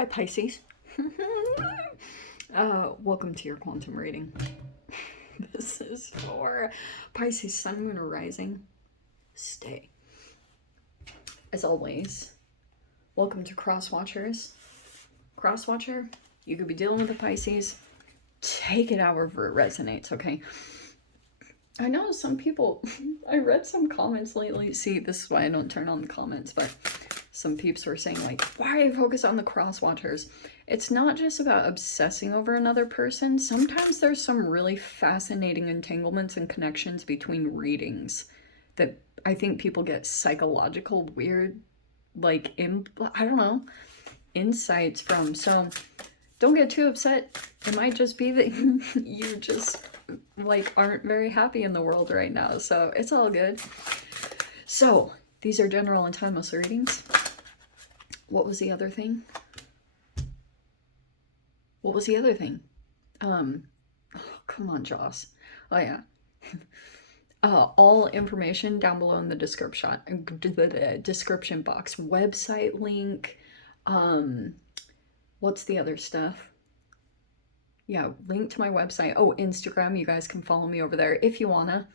Hi, Pisces. Welcome to your quantum reading. This is for Pisces, Sun, Moon, or Rising. Stay. As always, welcome to Cross Watchers. Cross Watcher, you could be dealing with a Pisces. Take it however it resonates, okay? I know some people, I read some comments lately. See, this is why I don't turn on the comments, but some peeps were saying, like, why are you focused on the cross watchers? It's not just about obsessing over another person. Sometimes there's some really fascinating entanglements and connections between readings that I think people get psychological, weird, like, I don't know, insights from. So don't get too upset. It might just be that you just, like, aren't very happy in the world right now. So it's all good. So these are general and timeless readings. What was the other thing? What was the other thing? Oh, come on, Joss. Oh, yeah. All information down below in the description box. Website link. What's the other stuff? Yeah, link to my website. Oh, Instagram. You guys can follow me over there if you wanna.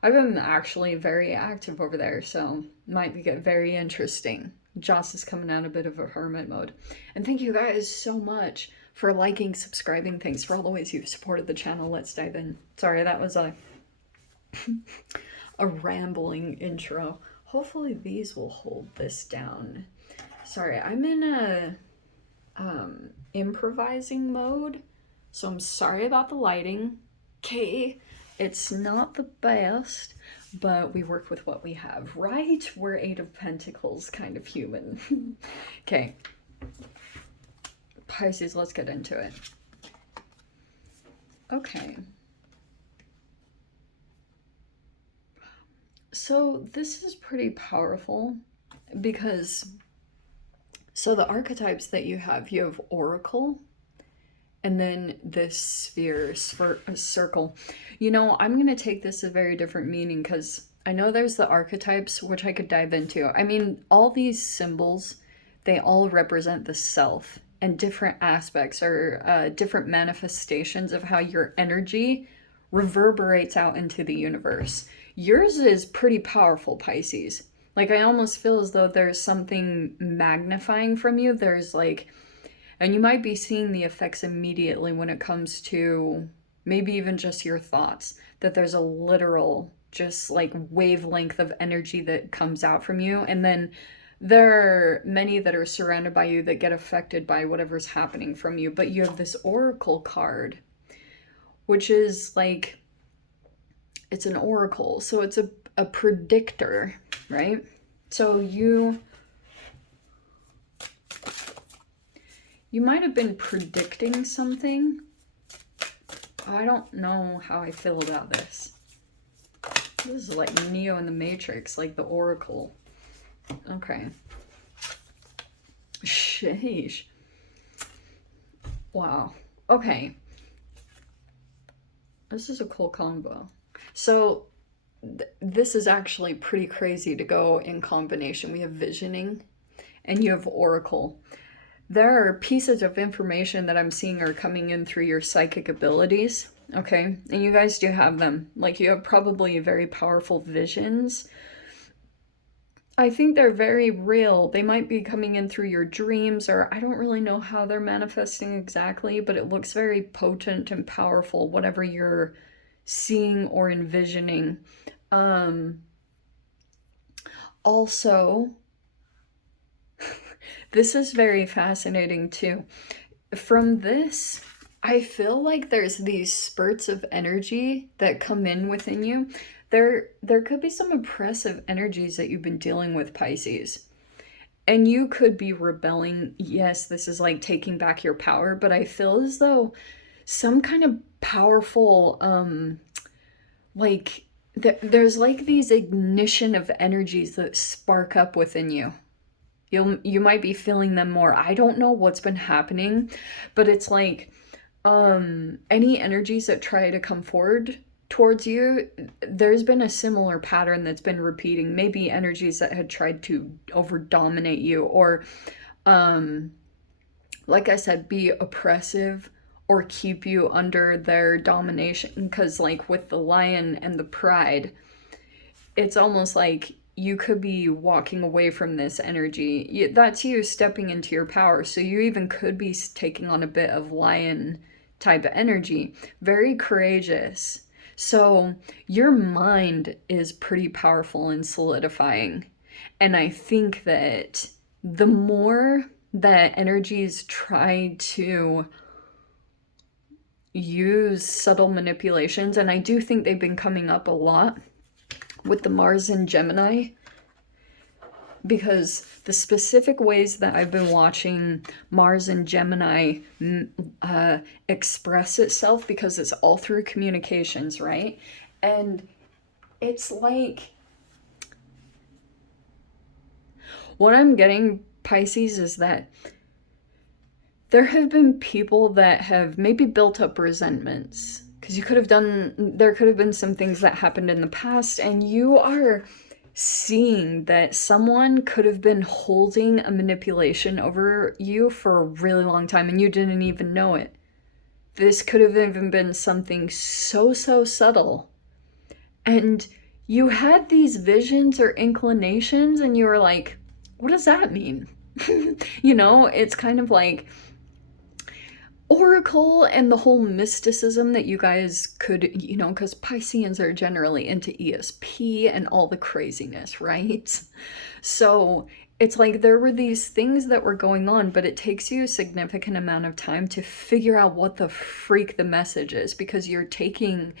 I've been actually very active over there, so might get very interesting. Joss is coming out a bit of a hermit mode. And thank you guys so much for liking, subscribing. Thanks for all the ways you've supported the channel. Let's dive in. Sorry, that was a rambling intro. Hopefully these will hold this down. Sorry, I'm in a improvising mode, so I'm sorry about the lighting. Okay, it's not the best, but we work with what we have, right? We're Eight of Pentacles kind of human. Okay, Pisces, let's get into it. Okay. So this is pretty powerful because, so the archetypes that you have Oracle, and then this sphere, circle. You know, I'm going to take this a very different meaning because I know there's the archetypes, which I could dive into. I mean, all these symbols, they all represent the self and different aspects or different manifestations of how your energy reverberates out into the universe. Yours is pretty powerful, Pisces. Like, I almost feel as though there's something magnifying from you. There's like, and you might be seeing the effects immediately when it comes to maybe even just your thoughts, that there's a literal, just like wavelength of energy that comes out from you. And then there are many that are surrounded by you that get affected by whatever's happening from you. But you have this Oracle card, which is like, it's an oracle. So it's a predictor, right? So you might have been predicting something. I don't know how I feel about this. This is like Neo in the Matrix, like the Oracle. Okay. Sheesh. Wow. Okay. This is a cool combo. So this is actually pretty crazy to go in combination. We have visioning and you have Oracle. There are pieces of information that I'm seeing are coming in through your psychic abilities, okay? And you guys do have them. Like, you have probably very powerful visions. I think they're very real. They might be coming in through your dreams, or I don't really know how they're manifesting exactly, but it looks very potent and powerful, whatever you're seeing or envisioning. Also, this is very fascinating too. From this, I feel like there's these spurts of energy that come in within you. There could be some oppressive energies that you've been dealing with, Pisces. And you could be rebelling. Yes, this is like taking back your power, but I feel as though some kind of powerful, like, there's like these ignition of energies that spark up within you. You might be feeling them more. I don't know what's been happening, but it's like any energies that try to come forward towards you, there's been a similar pattern that's been repeating. Maybe energies that had tried to over dominate you, or like I said, be oppressive or keep you under their domination. Because, like, with the lion and the pride, it's almost like you could be walking away from this energy. That's you stepping into your power. So you even could be taking on a bit of lion type of energy. Very courageous. So your mind is pretty powerful and solidifying. And I think that the more that energies try to use subtle manipulations, and I do think they've been coming up a lot with the Mars and Gemini, because the specific ways that I've been watching Mars and Gemini express itself, because it's all through communications, right? And it's like, what I'm getting, Pisces, is that there have been people that have maybe built up resentments, because there could have been some things that happened in the past, and you are seeing that someone could have been holding a manipulation over you for a really long time and you didn't even know it. This could have even been something so subtle. And you had these visions or inclinations and you were like, what does that mean? You know, it's kind of like Oracle and the whole mysticism that you guys could, you know, because Pisceans are generally into ESP and all the craziness, right? So it's like there were these things that were going on, but it takes you a significant amount of time to figure out what the freak the message is, because you're taking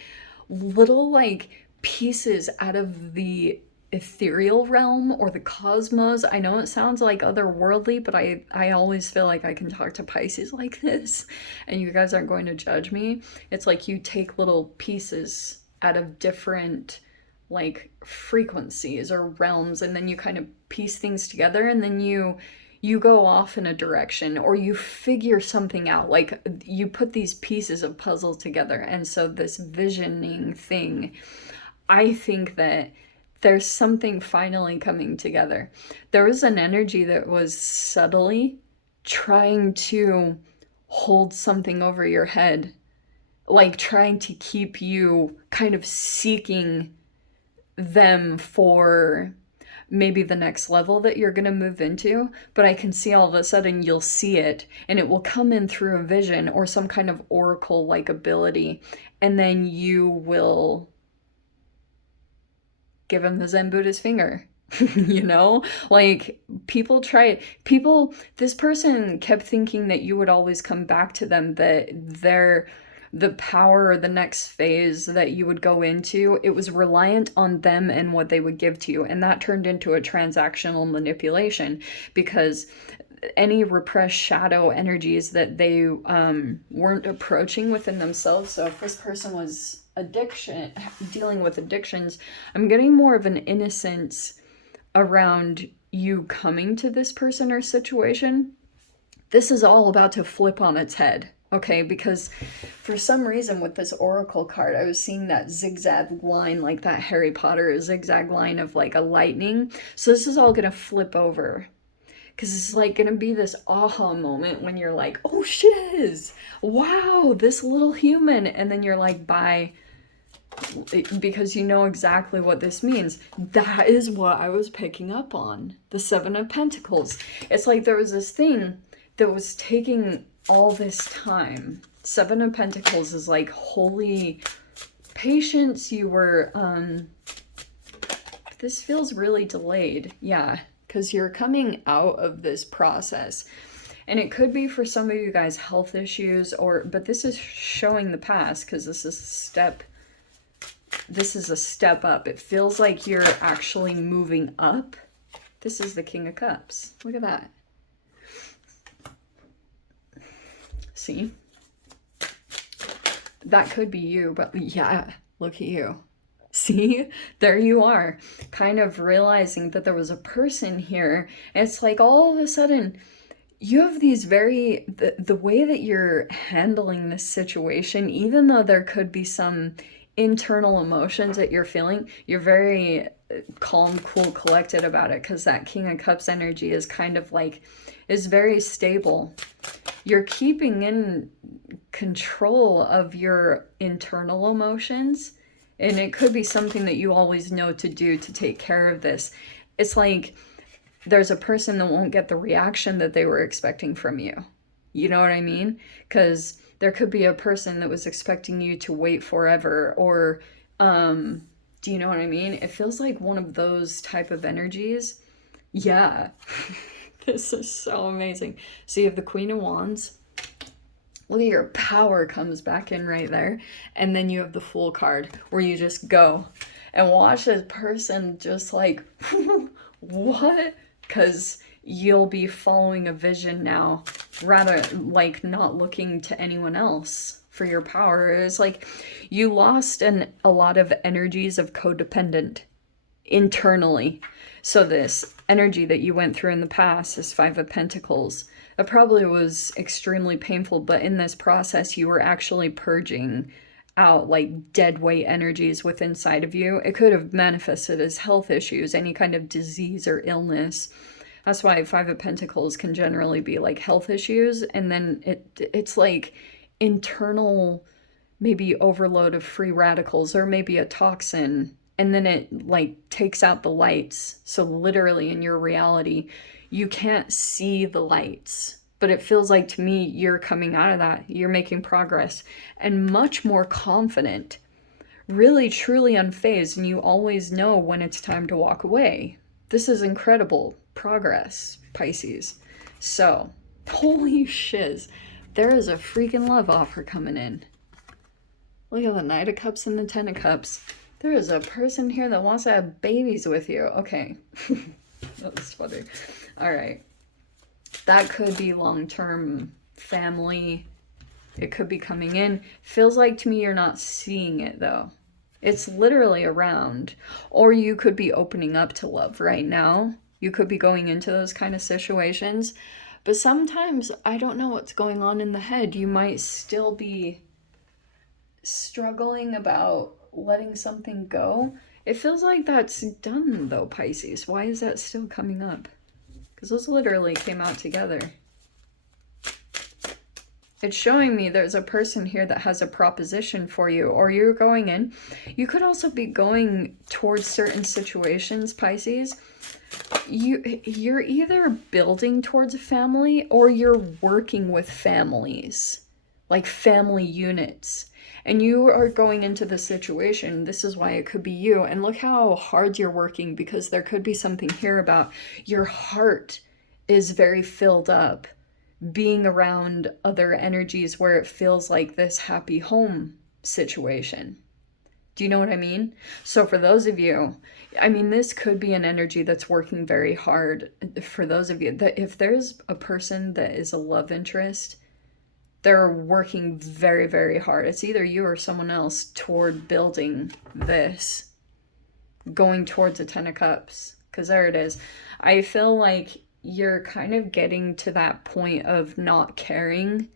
little like pieces out of the ethereal realm or the cosmos. I know it sounds like otherworldly, but I always feel like I can talk to Pisces like this and you guys aren't going to judge me. It's like you take little pieces out of different like frequencies or realms, and then you kind of piece things together, and then you go off in a direction, or you figure something out. Like you put these pieces of puzzle together. And so this visioning thing, I think that there's something finally coming together. There was an energy that was subtly trying to hold something over your head, like trying to keep you kind of seeking them for maybe the next level that you're going to move into. But I can see all of a sudden you'll see it, and it will come in through a vision or some kind of oracle-like ability, and then you will give him the Zen Buddhist finger. You know, like this person kept thinking that you would always come back to them, that the power or the next phase that you would go into, it was reliant on them and what they would give to you. And that turned into a transactional manipulation, because any repressed shadow energies that they weren't approaching within themselves. So if this person was dealing with addictions, I'm getting more of an innocence around you coming to this person or situation. This is all about to flip on its head, okay? Because for some reason with this oracle card, I was seeing that zigzag line, like that Harry Potter zigzag line of like a lightning. So this is all gonna flip over, because it's like gonna be this aha moment when you're like, oh shiz, wow, this little human, and then you're like, bye, because you know exactly what this means. That is what I was picking up on. The Seven of Pentacles. It's like there was this thing that was taking all this time. Seven of Pentacles is like holy patience. You were, this feels really delayed. Yeah, because you're coming out of this process. And it could be for some of you guys health issues, but this is showing the past, because this is a step up. It feels like you're actually moving up. This is the King of Cups. Look at that. See? That could be you, but yeah, look at you. See? There you are, kind of realizing that there was a person here. And it's like all of a sudden, you have these the way that you're handling this situation, even though there could be some internal emotions that you're feeling, you're very calm, cool, collected about it, because that King of Cups energy is kind of like, is very stable. you're keeping in control of your internal emotions. And it could be something that you always know to do to take care of this. It's like there's a person that won't get the reaction that they were expecting from you. You know what I mean? Because there could be a person that was expecting you to wait forever, or do you know what I mean? It feels like one of those type of energies. Yeah. This is so amazing. So you have the Queen of Wands. Look at your power comes back in right there. And then you have the Fool card where you just go and watch this person just like, what? Because you'll be following a vision now, rather like not looking to anyone else for your power. It's like you lost a lot of energies of codependent internally. So this energy that you went through in the past, this Five of Pentacles, it probably was extremely painful, but in this process you were actually purging out like dead weight energies within inside of you. It could have manifested as health issues, any kind of disease or illness. That's why Five of Pentacles can generally be like health issues, and then it's like internal maybe overload of free radicals or maybe a toxin, and then it like takes out the lights. So literally in your reality you can't see the lights, but it feels like to me you're coming out of that, you're making progress and much more confident, really truly unfazed, and you always know when it's time to walk away. This is incredible progress, Pisces. So holy shiz, there is a freaking love offer coming in. Look at the Knight of Cups and the Ten of Cups. There is a person here that wants to have babies with you. Okay. That's funny. All right. That could be long-term family. It could be coming in. Feels like to me you're not seeing it though. It's literally around. Or you could be opening up to love right now. You could be going into those kind of situations. But sometimes I don't know what's going on in the head. You might still be struggling about letting something go. It feels like that's done though, Pisces. Why is that still coming up? Because those literally came out together. It's showing me there's a person here that has a proposition for you, or you're going in. You could also be going towards certain situations, Pisces. You're either building towards a family or you're working with families, like family units. And you are going into the situation. This is why it could be you. And look how hard you're working, because there could be something here about your heart is very filled up being around other energies where it feels like this happy home situation. Do you know what I mean? So for those of you, I mean, this could be an energy that's working very hard. For those of you, that if there's a person that is a love interest, they're working very, very hard. It's either you or someone else toward building this, going towards the Ten of Cups, because there it is. I feel like you're kind of getting to that point of not caring.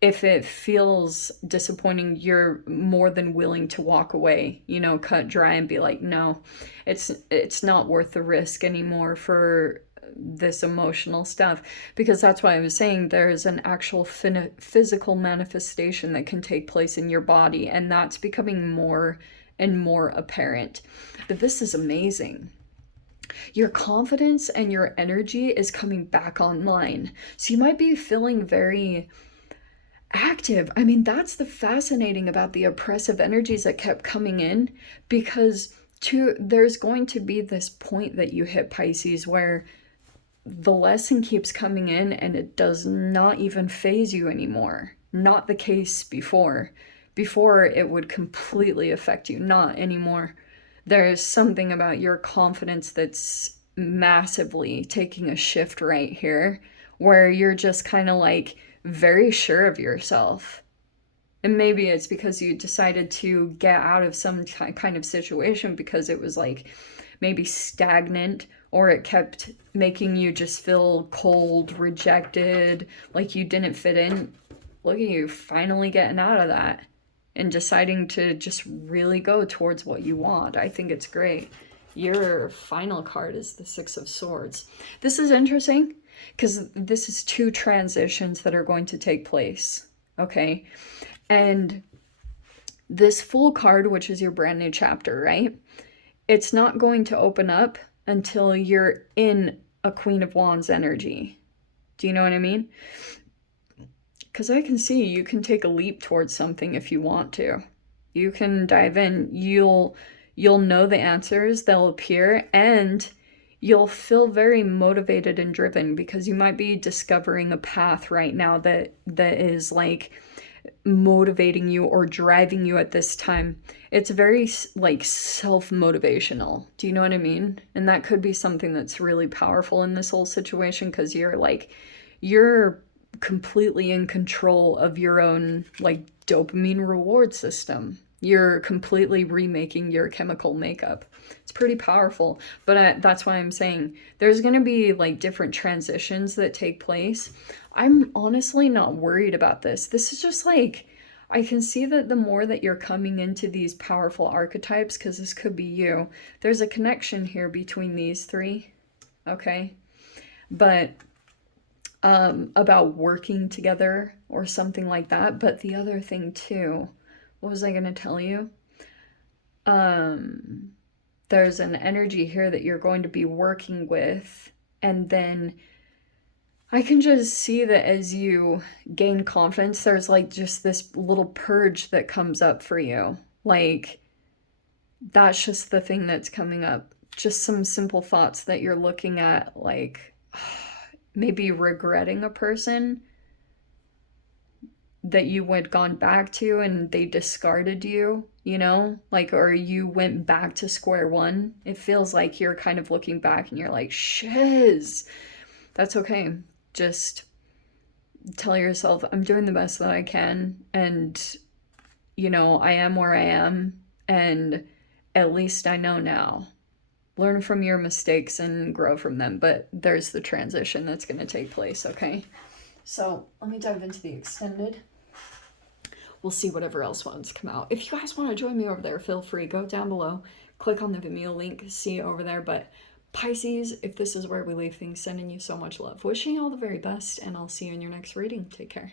If it feels disappointing, you're more than willing to walk away, you know, cut dry and be like, no, it's not worth the risk anymore for this emotional stuff. Because that's why I was saying there's an actual physical manifestation that can take place in your body, and that's becoming more and more apparent. But this is amazing. Your confidence and your energy is coming back online. So you might be feeling very active. I mean, that's the fascinating about the oppressive energies that kept coming in, because there's going to be this point that you hit, Pisces, where the lesson keeps coming in and it does not even faze you anymore. Not the case before. Before it would completely affect you, not anymore. There's something about your confidence that's massively taking a shift right here, where you're just kind of like very sure of yourself. And maybe it's because you decided to get out of some kind of situation because it was like maybe stagnant, or it kept making you just feel cold, rejected, like you didn't fit in. Look at you finally getting out of that and deciding to just really go towards what you want. I think it's great. Your final card is the Six of Swords. This is interesting because this is two transitions that are going to take place, okay? And this Fool card, which is your brand new chapter, right? It's not going to open up until you're in a Queen of Wands energy. Do you know what I mean? Because I can see you can take a leap towards something if you want to. You can dive in. You'll know the answers, they'll appear, and you'll feel very motivated and driven because you might be discovering a path right now that is like motivating you or driving you at this time. It's very like self-motivational. Do you know what I mean? And that could be something that's really powerful in this whole situation, because you're completely in control of your own like dopamine reward system. You're completely remaking your chemical makeup. It's pretty powerful. But that's why I'm saying there's going to be like different transitions that take place. I'm honestly not worried about this. This is just like, I can see that the more that you're coming into these powerful archetypes, because this could be you, there's a connection here between these three, okay? But about working together or something like that. But the other thing too, what was I going to tell you? There's an energy here that you're going to be working with, and then I can just see that as you gain confidence, there's like just this little purge that comes up for you. Like, that's just the thing that's coming up. Just some simple thoughts that you're looking at, like maybe regretting a person that you went gone back to and they discarded you, you know, like, or you went back to square one. It feels like you're kind of looking back and you're like, shiz. That's okay. Just tell yourself, I'm doing the best that I can, and you know, I am where I am, and at least I know now. Learn from your mistakes and grow from them, but there's the transition that's going to take place, okay? So let me dive into the extended. We'll see whatever else wants to come out. If you guys want to join me over there, feel free. Go down below, click on the Vimeo link, see it over there. But Pisces, if this is where we leave things, sending you so much love. Wishing you all the very best, and I'll see you in your next reading. Take care.